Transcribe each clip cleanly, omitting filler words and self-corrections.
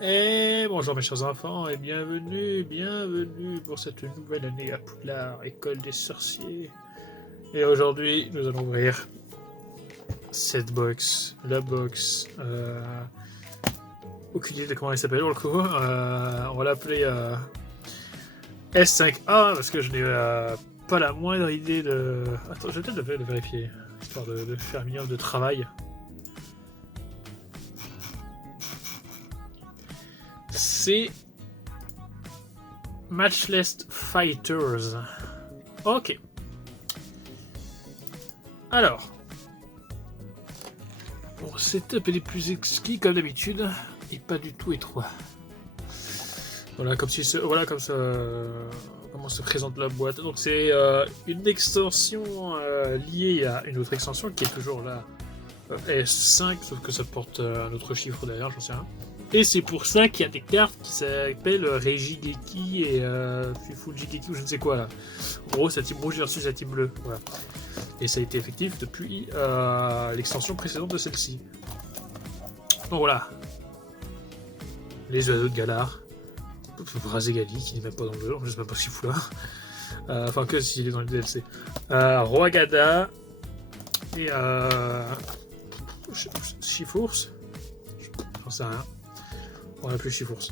Et bonjour mes chers enfants et bienvenue pour cette nouvelle année à Poudlard, école des sorciers. Et aujourd'hui, nous allons ouvrir cette box, la box. Aucune idée de comment elle s'appelle pour le coup. On va l'appeler S5A parce que je n'ai pas la moindre idée de. Attends, je vais peut-être le vérifier, histoire de faire un minimum de travail. C'est Matchless Fighters. Ok. Alors. Bon, setup est plus exquis comme d'habitude. Et pas du tout étroit. Voilà, comme si voilà comme ça. Comment se présente la boîte. Donc c'est une extension liée à une autre extension qui est toujours là. S5, sauf que ça porte un autre chiffre derrière, j'en sais rien. Et c'est pour ça qu'il y a des cartes qui s'appellent Regigeki et Fujigeki ou je ne sais quoi là. En gros, c'est la team rouge versus la team bleue. Voilà. Et ça a été effectif depuis l'extension précédente de celle-ci. Donc voilà. Les oiseaux de Galar. Brazegali qui n'est même pas dans le jeu, je sais même pas ce qu'il fout là. Enfin que s'il est dans le DLC. Roagada. Et Chifours. J'en sais rien. On n'a plus Chifours.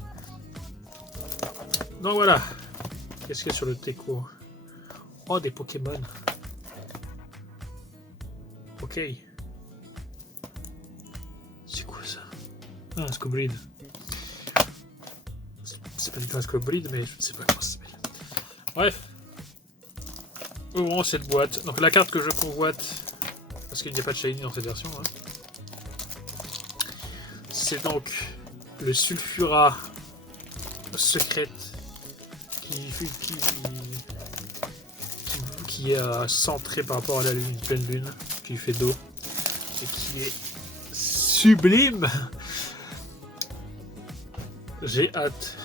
Donc voilà. Qu'est-ce qu'il y a sur le Teco? Oh, des Pokémon. Ok. C'est quoi ça? Ah, un Scobride. C'est pas du tout un Scobride, mais je ne sais pas comment ça s'appelle. Bref. Ouvrons cette boîte. Donc la carte que je convoite, parce qu'il n'y a pas de shiny dans cette version, hein. C'est donc le Sulfura secrète qui est centré par rapport à la lune, pleine lune, qui fait d'eau et qui est sublime. J'ai hâte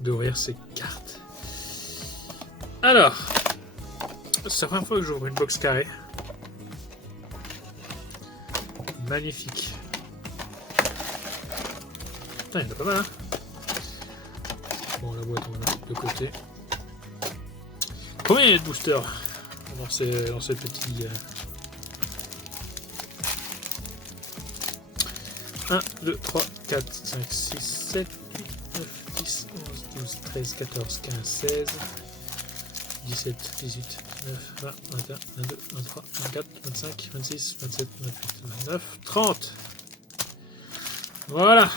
d'ouvrir ces cartes. Alors, c'est la première fois que j'ouvre une box carrée. Magnifique. Putain, il y en a pas mal, hein. Bon, la boîte, on va la mettre de côté. Combien il y a de boosters dans ces petits... 1, 2, 3, 4, 5, 6, 7, 8, 9, 10, 11, 12, 13, 14, 15, 16, 17, 18, 19, 20, 21, 22, 23, 24, 25, 26, 27, 28, 29, 30. Voilà.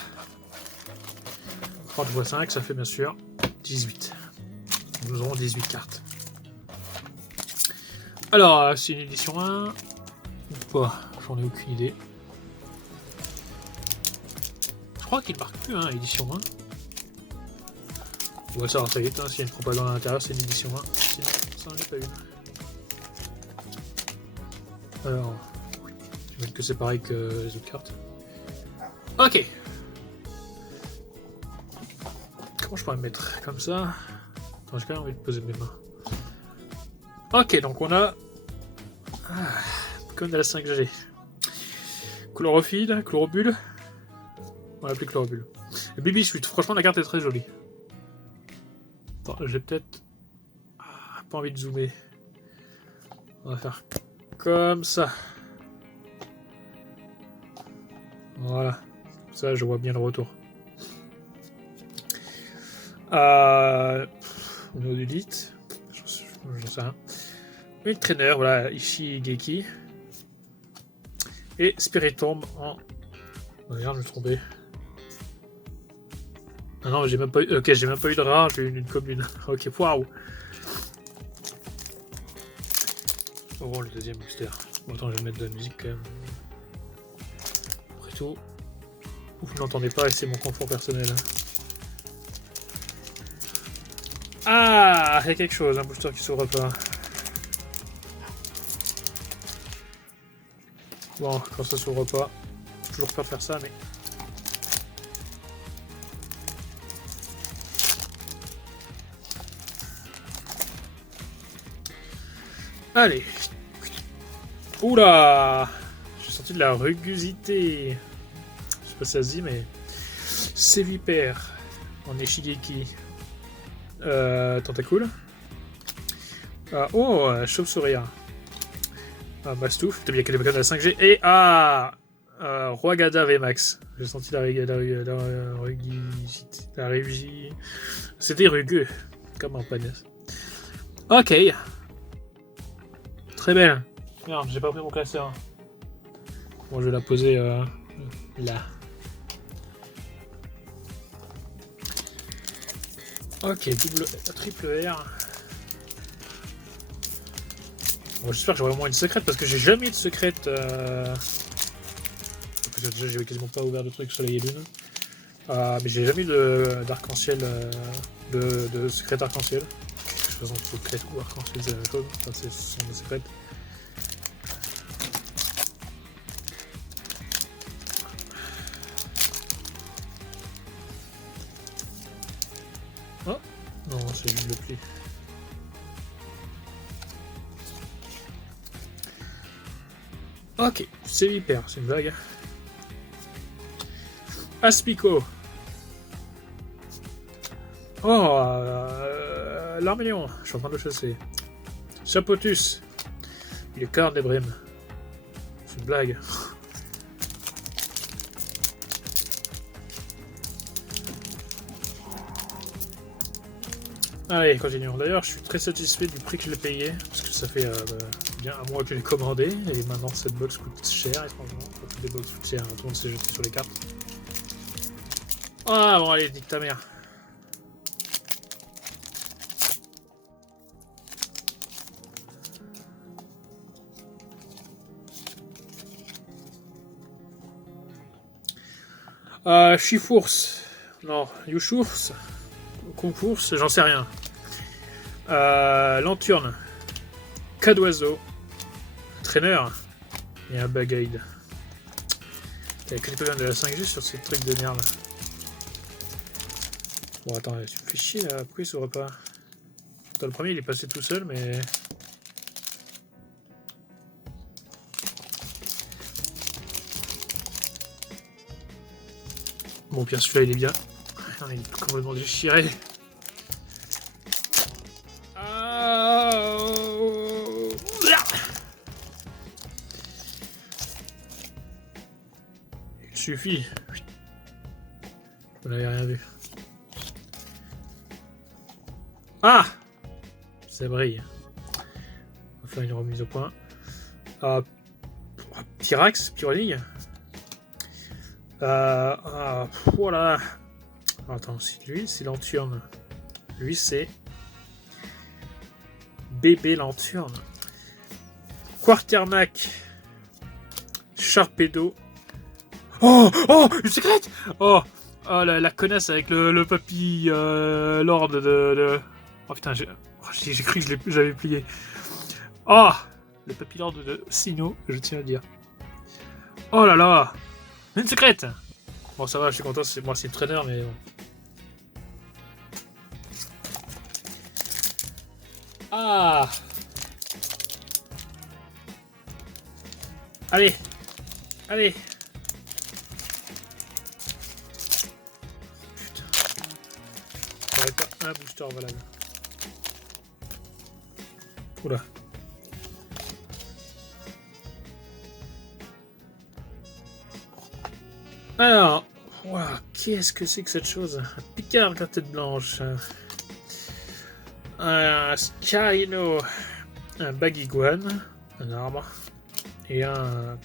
30 x 5, ça fait bien sûr 18. Nous aurons 18 cartes. Alors, c'est une édition 1 ou pas? J'en ai aucune idée. Je crois qu'il ne marque plus, hein, édition 1. On va savoir très vite, hein, s'il y a une propagande à l'intérieur, c'est une édition 1. Sinon, ça n'en est pas une. Alors, j'imagine que c'est pareil que les autres cartes. Ok. Comment je pourrais me mettre comme ça? Attends, j'ai quand même envie de poser mes mains. Ok, donc on a... comme de la 5G. Chlorophylle, chloropule. On va l'appeler chloropule. Bibi Suite, franchement la carte est très jolie. Attends, j'ai peut-être... pas envie de zoomer. On va faire comme ça. Voilà. Ça, je vois bien le retour. On a du lit. J'en sais rien. Une trainer, voilà, Ishigeki. Et Spiritomb en... Oh, merde, je me suis trompé. Ah non, j'ai même pas eu... Ok, j'ai même pas eu de rare, j'ai eu une commune. Ok, waouh. Oh, le deuxième booster. Bon, attends, je vais mettre de la musique quand même. Après tout, vous n'entendez pas et c'est mon confort personnel. Ah, il y a quelque chose, un booster qui s'ouvre pas. Bon, quand ça s'ouvre pas, toujours pas faire ça, mais... Allez. Oula, j'ai senti de la rugosité. Je sais pas si ça se dit, mais... Sévipère en Eshigeki. Tentacool. Oh, chauve-souris. Mastouf, t'as bien qu'elle est pas de la 5G. Et Roigada VMAX. J'ai senti la régie. C'était rugueux, comme un panaise. Ok. Très belle. Merde, j'ai pas pris mon classeur. Bon, je vais la poser là. Ok, triple R. Bon, j'espère que j'aurai au moins une secrète parce que j'ai jamais eu de secrète. Déjà, j'ai quasiment pas ouvert de trucs soleil et lune. Mais j'ai jamais eu d'arc-en-ciel, de secrète arc-en-ciel. De toute façon, secrète ou arc-en-ciel, c'est la même chose. Enfin, ce sont des secrètes. Oh non, c'est juste le pli. Ok, c'est hyper, c'est une blague. Aspico. Oh, l'Armélion, je suis en train de le chasser. Chapotus. Il est corne des brimes. C'est une blague. Allez, continuons. D'ailleurs, je suis très satisfait du prix que je l'ai payé, parce que ça fait bien un mois que je l'ai commandé, et maintenant cette box coûte cher, étrangement. Toutes les box coûtent cher, tout le monde s'est jeté sur les cartes. Ah bon, allez, nique ta mère. Chifours. Non, Youchours. Concours, j'en sais rien. Lanturne. Cas d'oiseau. Traîneur. Et un Bug-Aid. Il y a que des problèmes de la 5G sur ces trucs de merde. Bon, attends, tu me fais chier là. Pourquoi il s'ouvre pas? Dans le premier, il est passé tout seul, mais. Bon, pire, celui-là, il est bien. Non, il est complètement déchiré. Il suffit. Vous n'avez rien vu. Ah! Ça brille. On va faire une remise au point. Pyrax, Pyroligue. Voilà. Attends, lui, c'est Lanturne. Lui, c'est Bébé Lanturne. Quarternac. Sharpedo. Oh! Oh! Une secrète! Oh! Oh, la connasse avec le papy lord de... Oh putain, j'ai cru que j'avais plié. Oh! Le papy lord de Sino, je tiens à le dire. Oh là là! Une secrète! Bon, ça va, je suis content, moi c'est le traîneur, mais bon. Ah! Allez! Allez! Putain. J'aurais pas un booster valable. Oula. Alors, wow, qu'est-ce que c'est que cette chose? Un Picard avec la tête blanche. Un Scarino. Un Bagiguan. Un arbre. Et un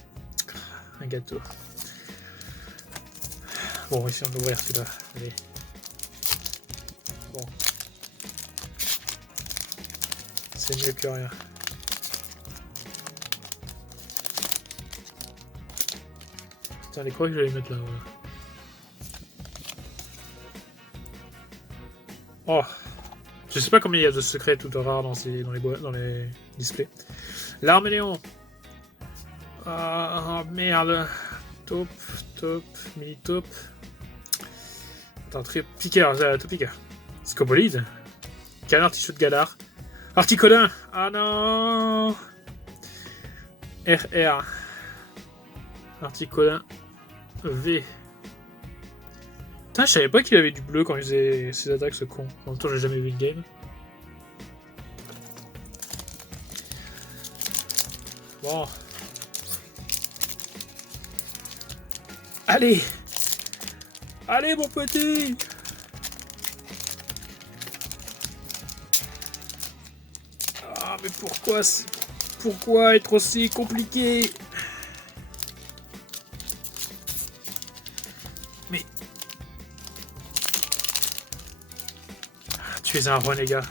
gâteau. Bon, essayons de l'ouvrir celui-là. Allez. Bon. C'est mieux que rien. Putain, les croix que j'allais mettre là. Voilà. Oh! Je sais pas combien il y a de secrets tout rares dans les displays. L'Arméléon. Ah merde. Taupe, mini taupe. Attends, piqueur, tout piqueur. Scobolide. Canard t-shirt galard. Articolin. Ah non. RR. Articolin. V. Putain, je savais pas qu'il avait du bleu quand il faisait ses attaques, ce con. En même temps, j'ai jamais vu une game. Bon. Allez! Allez, mon petit! Ah, mais pourquoi être aussi compliqué? Mais... Tu es un renégat.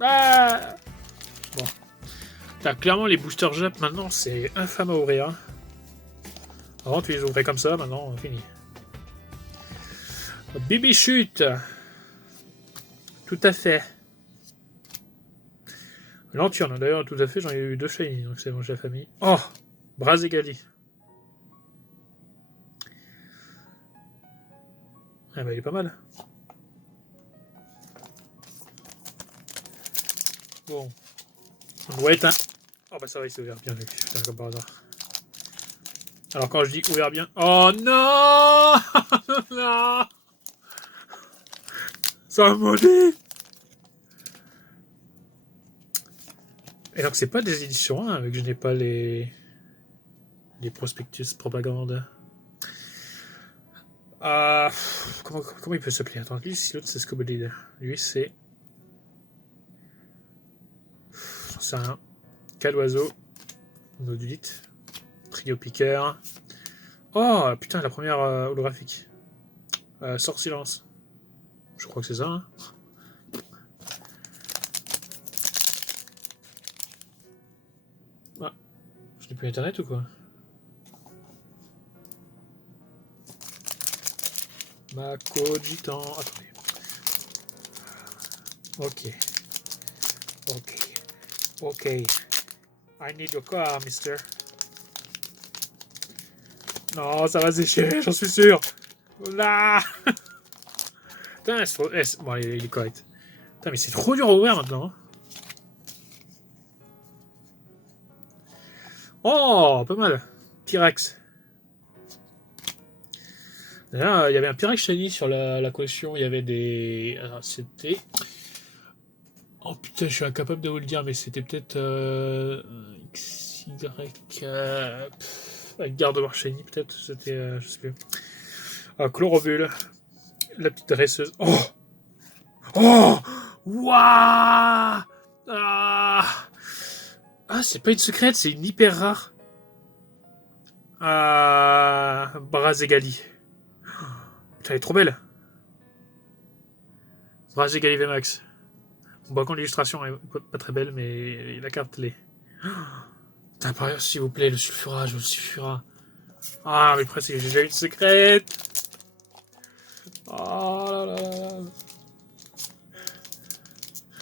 Ah! Bon. Là, clairement, les boosters Jap, maintenant, c'est infâme à ouvrir. Avant, tu les ouvrais comme ça, maintenant, fini. Bibi chute! Tout à fait. Lanterne, d'ailleurs, tout à fait, j'en ai eu 2 shiny, donc c'est bon, j'ai la famille. Oh! Brazegali. Ah bah, il est pas mal. Bon. On doit être un... Oh bah ça va, il s'est ouvert bien, lui. Putain, comme par hasard. Alors quand je dis ouvert bien... Oh non! Non! Ça maudit! Et donc c'est pas des éditions 1, vu que je n'ai pas les prospectus propagande. Comment il peut s'appeler? Attends, lui, si l'autre c'est Scobodid. Lui c'est... J'en sais rien. Caloiseau. Nodulite. Trio piqueur. Oh putain, la première holographique. Sort silence. Je crois que c'est ça, hein. Ah, je n'ai plus internet ou quoi? Ma cogitant. Attendez. Ok. Ok. Ok. I need your car, mister. Non, ça va sécher, j'en suis sûr. Là. Putain, bon, il est correct. Putain, mais c'est trop dur à ouvrir maintenant. Oh, pas mal. Pyrex. D'ailleurs, il y avait un Pyrex shiny sur la collection. Il y avait des... Alors, c'était... Oh putain, je suis incapable de vous le dire, mais c'était peut-être... XY... avec garde-mort shiny, peut-être. C'était... je sais plus. Ah, Chlorovule. La petite dresseuse. Oh! Oh! Waouh! Ah! Ah, c'est pas une secrète, c'est une hyper rare. Ah, Brazegali. Putain, elle est trop belle. Brazegali VMAX. Bon, par contre, l'illustration est pas très belle, mais la carte l'est. Putain, par ailleurs, s'il vous plaît, le sulfurage, le sulfura. Ah, mais presque, j'ai déjà une secrète. Oh là là là.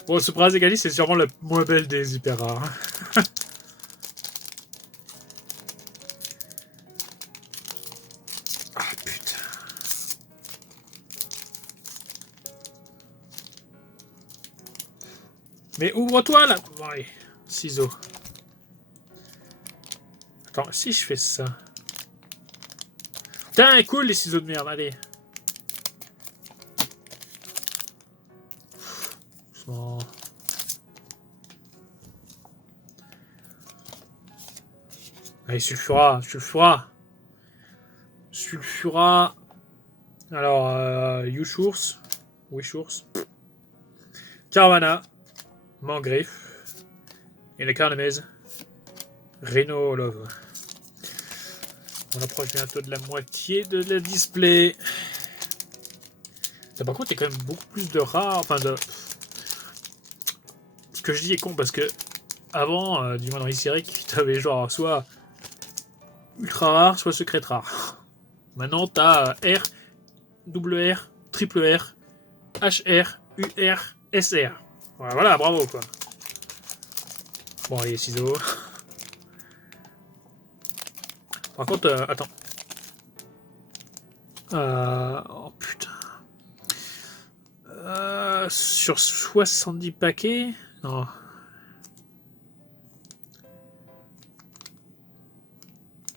Bon, ce Brazegali, c'est sûrement la moins belle des hyper rares. Ah, putain. Mais ouvre-toi là. Bon, allez, ciseaux. Attends, si je fais ça. Putain, cool les ciseaux de merde, allez. Doucement. Allez, sulfura, sulfura. Sulfura. Alors, Yushurs. Wishurs. Caravana. Mangriffe. Et la Carnemese. Rhino Love. On approche bientôt de la moitié de la display. Ça, par contre, il y a quand même beaucoup plus de rares. Enfin, de. Ce que je dis est con parce que avant, du moins dans Isiric, tu avais genre soit ultra rare, soit secrète rare. Maintenant, t'as R, double R, triple R, HR, UR, SR. Voilà, bravo quoi. Bon, allez, ciseaux. Par contre, attends. Oh putain. Sur 70 paquets. Non.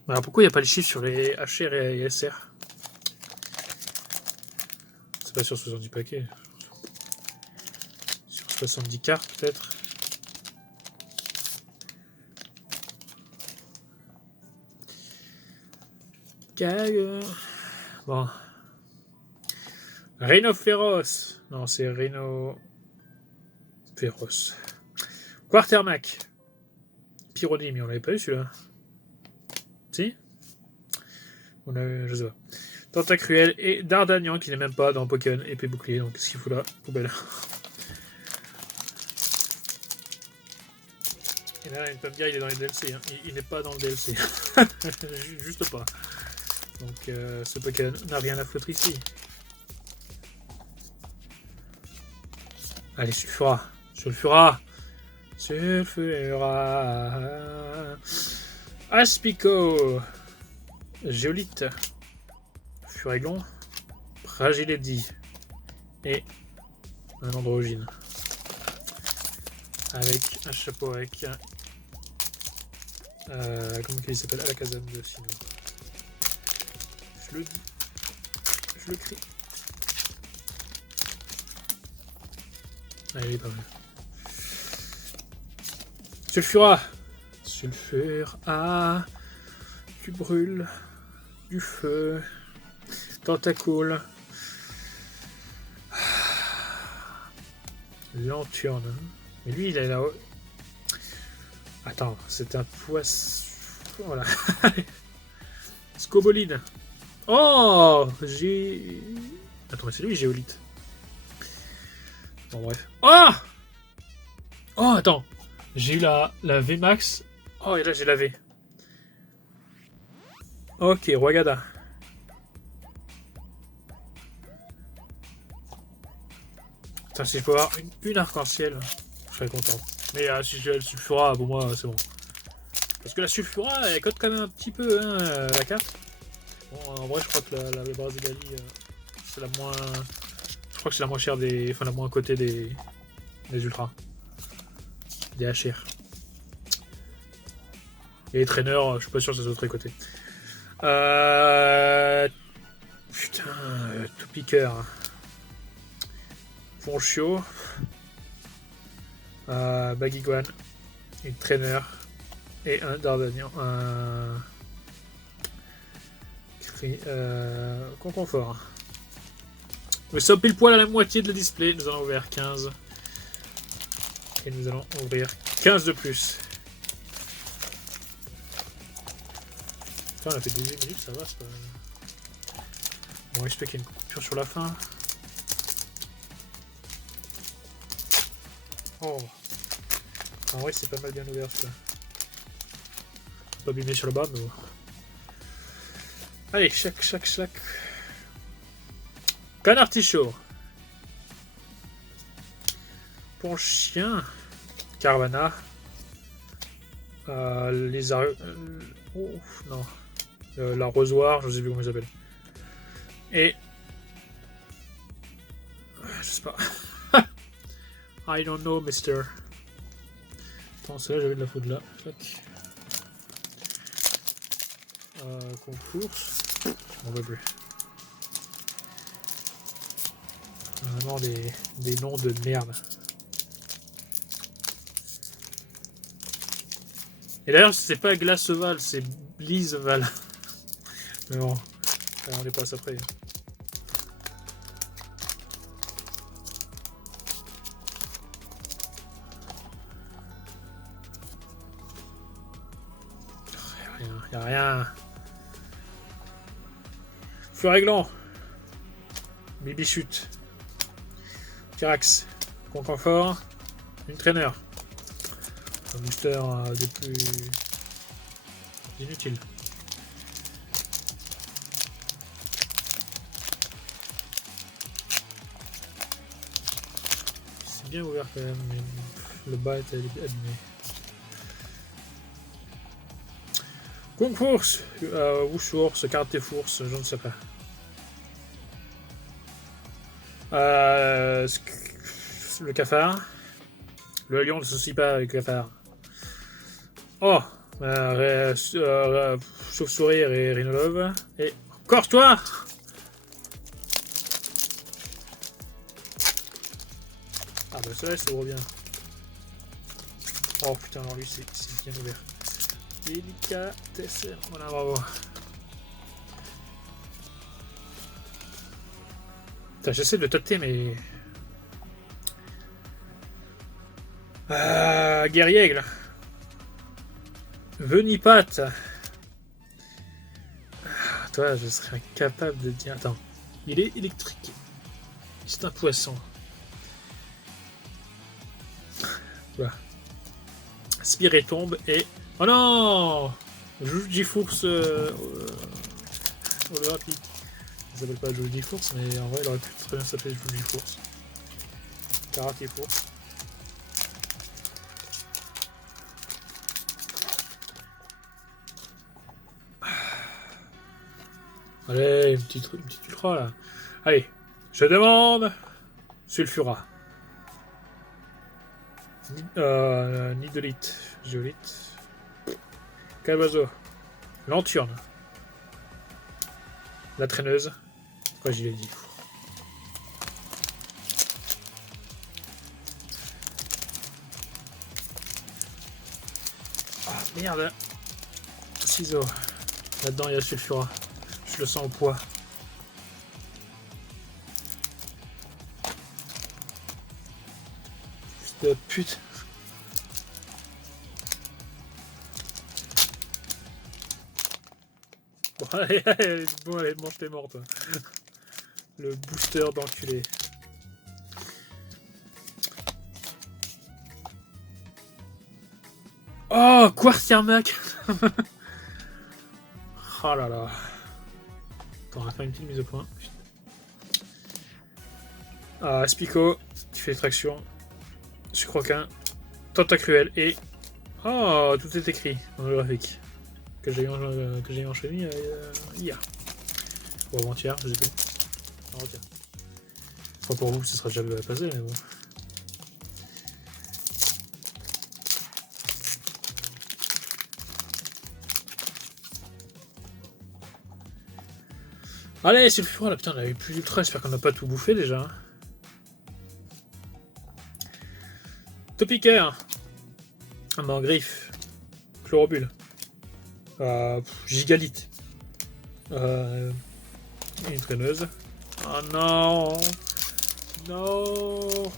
Alors pourquoi il n'y a pas les chiffres sur les HR et SR? C'est pas sur 70 paquets. Sur 70 cartes, peut-être. Bon. Rhino féroce. Non, c'est Rhino féroce. Quartermac. Pyronyme, on l'avait pas eu celui-là. Si? On a, je sais pas. Tentacruel et Dardagnan qui n'est même pas dans Pokémon épée bouclier. Donc qu'est-ce qu'il fout là? Poubelle. Et là, il peut me dire il est dans les DLC. Hein. Il n'est pas dans le DLC. Juste pas. Donc ce Pokémon n'a rien à foutre ici. Allez, Sulfura. Sulfura. Sulfura. Aspico. Géolite. Furaglon. Fragiledy. Et un androgyne. Avec un chapeau avec comment il s'appelle? Alakazam de Sinnoh. Je le dis. Je le crie. Allez, pas mal. Sulfura. Sulfura. Tu brûles. Du feu. Tentacool. Lanterne. Mais lui, il est là-haut. Attends, c'est un poisson. Voilà. Scobolide. Oh, j'ai. Attends, c'est lui, Géolite. Bon, bref. Oh, oh, attends. J'ai eu la VMAX. Oh, et là, j'ai la V. Ok, Rwagada. Putain, si je peux avoir une arc-en-ciel, je serais content. Mais si je le Sulfura, pour moi, c'est bon. Parce que la Sulfura, elle cote quand même un petit peu, hein, la carte. Bon, en vrai, je crois que la Brasigali, c'est la moins... Je crois que c'est la moins chère des... Enfin, la moins cotée des Ultras. Des HR. Et les traîneurs, je suis pas sûr que ça soit très coté. Putain, tout piqueur. Ponchio. Baguiguan. Une traîneur. Et un Dardagnan. Un... Conconfort. Nous sommes pile poil à la moitié de la display. Nous allons ouvrir 15. Et nous allons ouvrir 15 de plus. Putain, on a fait 18 minutes, ça va, c'est pas... Bon, j'espère qu'il y a une coupure sur la fin. Oh. En vrai, c'est pas mal bien ouvert, ça. Pas abîmé sur le bas, mais bon. Allez, chac. Canard Tichot. Ponchien. Carvana. Les oh, non. L'arrosoir, je sais plus comment il s'appelle. Et... je sais pas. I don't know, mister. Attends, celle-là, j'avais de la faute là. Concours. Je m'en veux plus. Vraiment des noms de merde. Et d'ailleurs, c'est pas Glaceval, c'est Blizzval. Mais bon, on les passe après. Y'a rien. Furéglant. Bibichute. Tyrax. Conconfort. Une traîneur. Un booster des plus inutiles. C'est bien ouvert quand même, mais le bas est abîmé. Concours, Wushours, Cartefours, je ne sais pas. Le cafard. Le lion ne se soucie pas avec le cafard. Oh, Chauve-souris et Rhinolove. Et encore toi. Ah bah ça c'est gros bien. Oh putain, alors lui c'est bien ouvert. Délicatesse. Voilà, bravo. Putain, j'essaie de tâter mais... Ah, guerriègle. Venipat. Ah, toi, je serais incapable de dire... Attends. Il est électrique. C'est un poisson. Voilà. Spire tombe et... Oh non, Jujifours holographique. Il s'appelle pas Jujifours, mais en vrai il aurait pu très bien s'appeler Jujifours. Karatéfours. Allez, une petite ultra là. Allez, je demande Sulfura. Nidolite. Géolite. Calvazo. Lanturne. La traîneuse. Pourquoi j'y l'ai dit? Ah merde. Ciseaux. Là-dedans il y a Sulfura. Je le sens au poids. Fils de pute. Bon, allez, bon, allez, mange tes morts, toi. Le booster d'enculé. Oh, Quartiermac. Oh là là. Attends, on va faire une petite mise au point. Ah, Spico, qui fait traction. Sucroquin. Tentacruel et... Oh, tout est écrit dans le graphique. Que j'ai enchaîné hier. Ou avant-hier, je sais plus. Avant-hier. Enfin, pour vous, ce sera déjà passé, mais bon. Allez, Sulfura, là, putain, on avait plus d'ultra, j'espère qu'on n'a pas tout bouffé déjà. Topiqueur. Ah, mais en griffe. Chlorobule. Gigalite. Une traîneuse. Oh non. Non.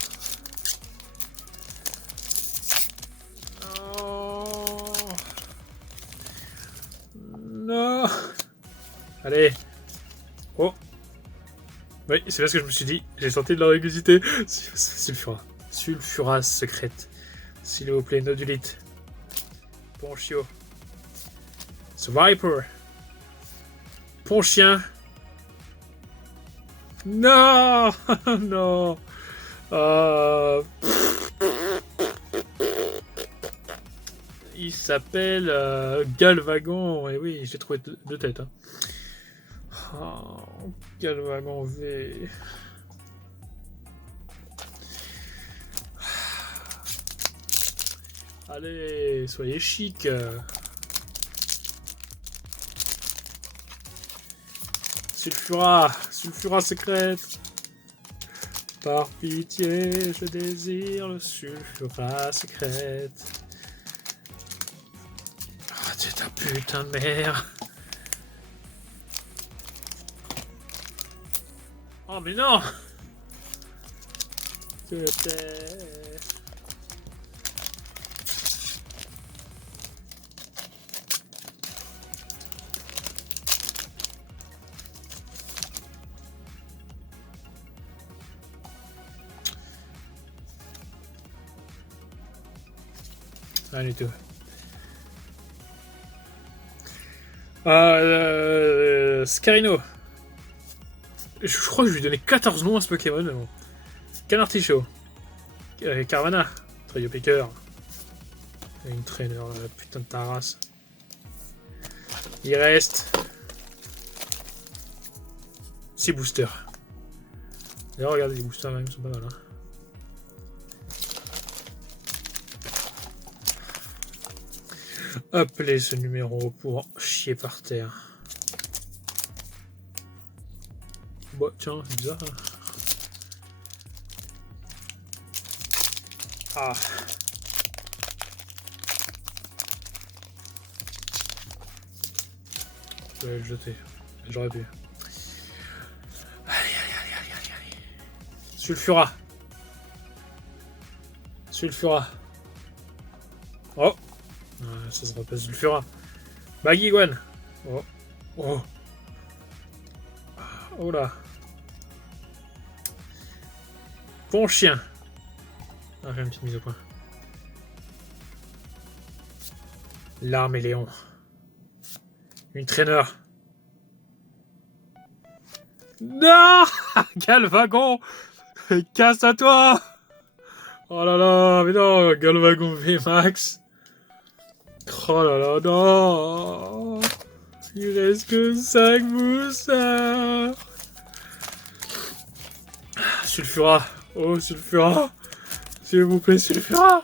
Non. Allez. Oh. Oui, c'est là ce que je me suis dit. J'ai senti de la rugosité. Sulfura. Sulfura secrète. S'il vous plaît, nodulite. Ponchio. Viper. Ponchien. Non. Non. Il s'appelle Galvagon. Et oui, j'ai trouvé deux têtes. Hein. Oh, Galvagon V. Allez, soyez chic. Sulfura secrète. Par pitié, je désire le sulfura secrète. Ah, oh, c'est ta putain de mère. Oh, mais non. C'était... Allez, tout. Scarino. Je crois que je lui ai donné 14 noms à ce Pokémon. Bon. Canartichaud. Carvana. Trio Piqueur. Une traîneur, la putain de ta race. Il reste 6 boosters. D'ailleurs, regardez, les boosters, même, sont pas mal. Hein. Appelez ce numéro pour chier par terre. Bon, tiens, c'est bizarre. Hein. Ah. Je vais le jeter. J'aurais pu. Allez. Sulfura. Oh. Ça sera pas Sulfura. Baguiguane. Oh. Oh là. Bon chien. J'ai une petite mise au point. L'arme et Léon. Une traîneur. Non. Galvagon. Casse à toi. Oh là là, mais non, Galvagon VMAX. Oh là là, non. Il reste que 5 moussards. Sulfura. Oh, Sulfura. S'il vous plaît, Sulfura.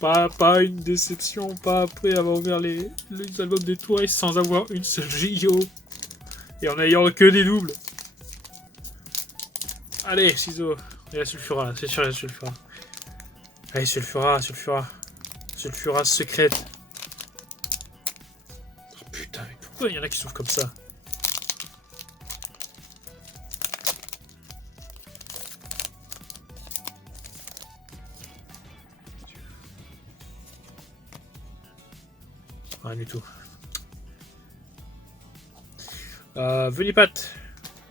Pas une déception, pas après avoir ouvert les albums des touristes sans avoir une seule JO. Et en ayant que des doubles. Allez, ciseaux. Il y a Sulfura, c'est sûr, il y a Sulfura. Allez, Sulfura. Sulfura secrète. Oh putain, mais pourquoi il y en a qui s'ouvrent comme ça? Rien du tout. Venipat.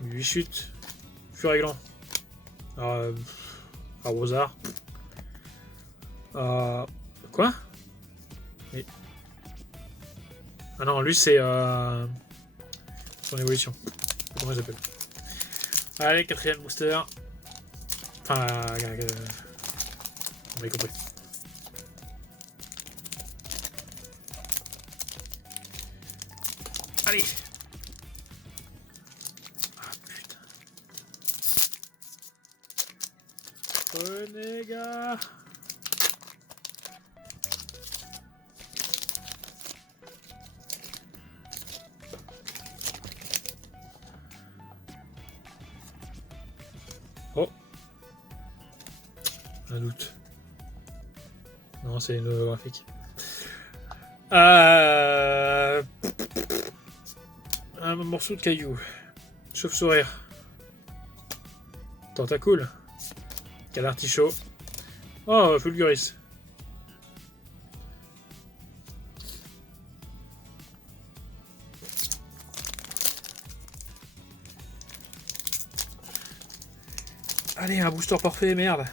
8 chutes. Furéglant. Arrosard. Quoi? Oui. Ah non, lui c'est son évolution. Comment il s'appelle? Allez, 4ème booster. Enfin, on a compris. Allez. Ah putain. Renégat. Oh. Un doute. Non, c'est une holographique. Un morceau de caillou. Chauve-sourire. Tentacule. Canartichaud. Oh, Fulguris. Allez, un booster parfait, merde.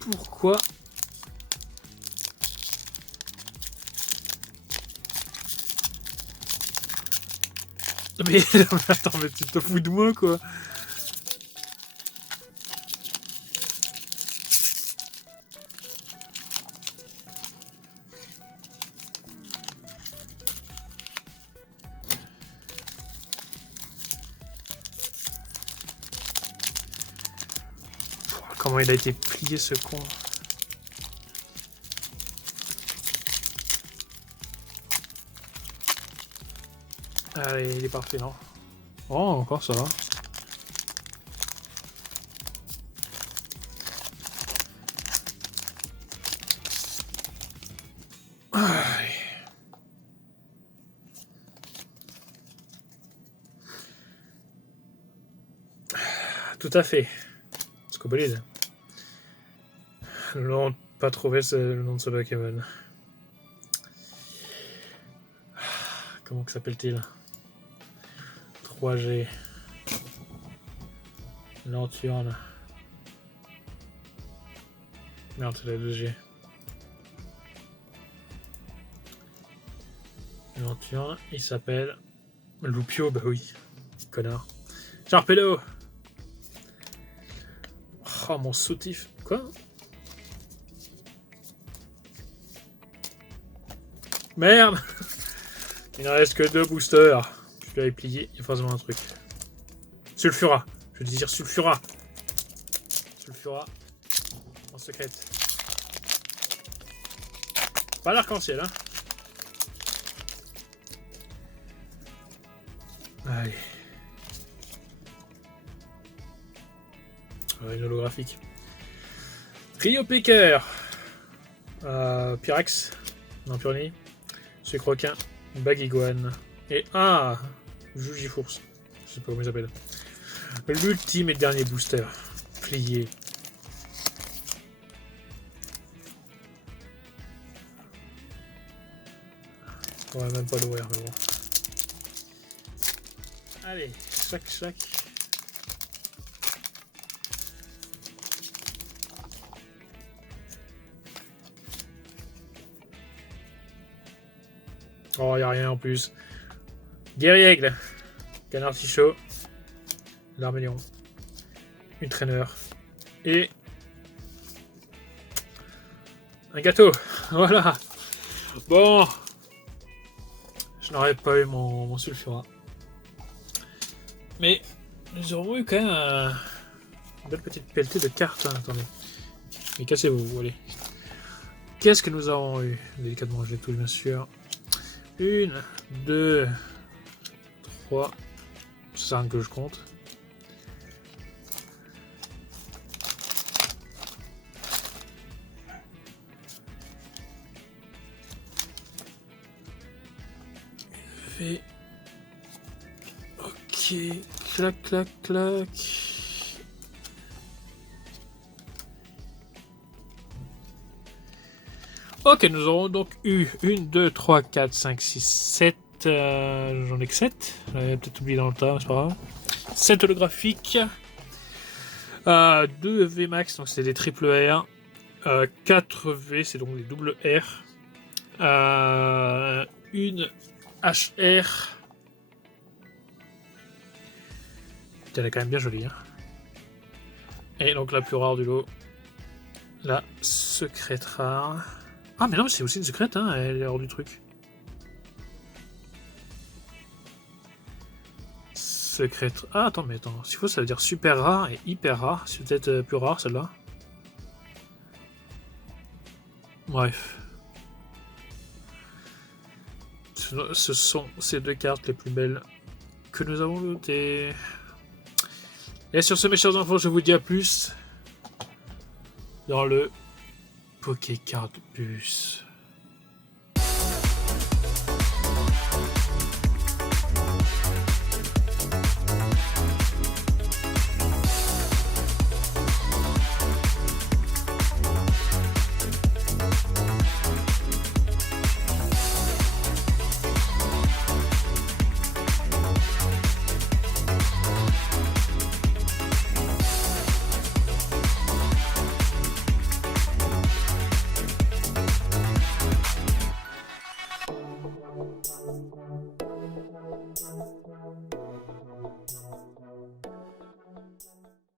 Pourquoi? Mais attends, mais tu te fous de moi quoi? Comment il a été plié ce con? Allez, il est parfait, non? Oh, encore ça va. Allez. Tout à fait. Scobolide. Le nom, pas trouvé, c'est le nom de ce Pokémon. Comment que s'appelle-t-il? 3G. Lanturne. Merde, c'est la 2G. Lanturne, il s'appelle Loupio, bah oui. Connard. Charpedo. Oh, mon soutif. Quoi? Merde. Il ne reste que 2 boosters. Je l'avais plié, il y a forcément un truc. Sulfura. Je veux dire Sulfura. Sulfura. En secrète. Pas l'arc-en-ciel, hein. Allez. Une holographique. Rio Picker. Pyrex. Non, Purny. Sucre requin. Bagiguane. Et Jujifours. Je sais pas comment il s'appelle. L'ultime et dernier booster. Plié. On va même pas l'ouvrir, mais bon. Allez, chaque. Oh, y a rien en plus. Guerriègle. Canard Tichot. L'Armélion. Une traîneur. Et un gâteau. Voilà. Bon. Je n'aurais pas eu mon Sulfura. Mais nous aurons eu quand même une belle petite pelletée de cartes. Hein. Attendez. Mais cassez-vous, allez. Qu'est-ce que nous avons eu? Délicatement, je les touche bien sûr. 1, 2, 3. C'est un que je compte. Fait. Ok. Clac. Ok, nous aurons donc eu 1, 2, 3, 4, 5, 6, 7. J'en ai que 7. J'avais peut-être oublié dans le tas, c'est pas grave. 7 holographiques. 2 VMAX, donc c'est des triple R. 4 V, c'est donc des double R. Une HR. Elle est quand même bien jolie. Hein. Et donc la plus rare du lot. La secrète rare. Ah mais non, mais c'est aussi une secrète, hein, elle est hors du truc. Secrète. Ah attends, s'il faut ça veut dire super rare et hyper rare. C'est peut-être plus rare celle-là. Bref. Ce sont ces deux cartes les plus belles que nous avons lootées. Et sur ce mes chers enfants, je vous dis à plus dans le Pokécard Bus.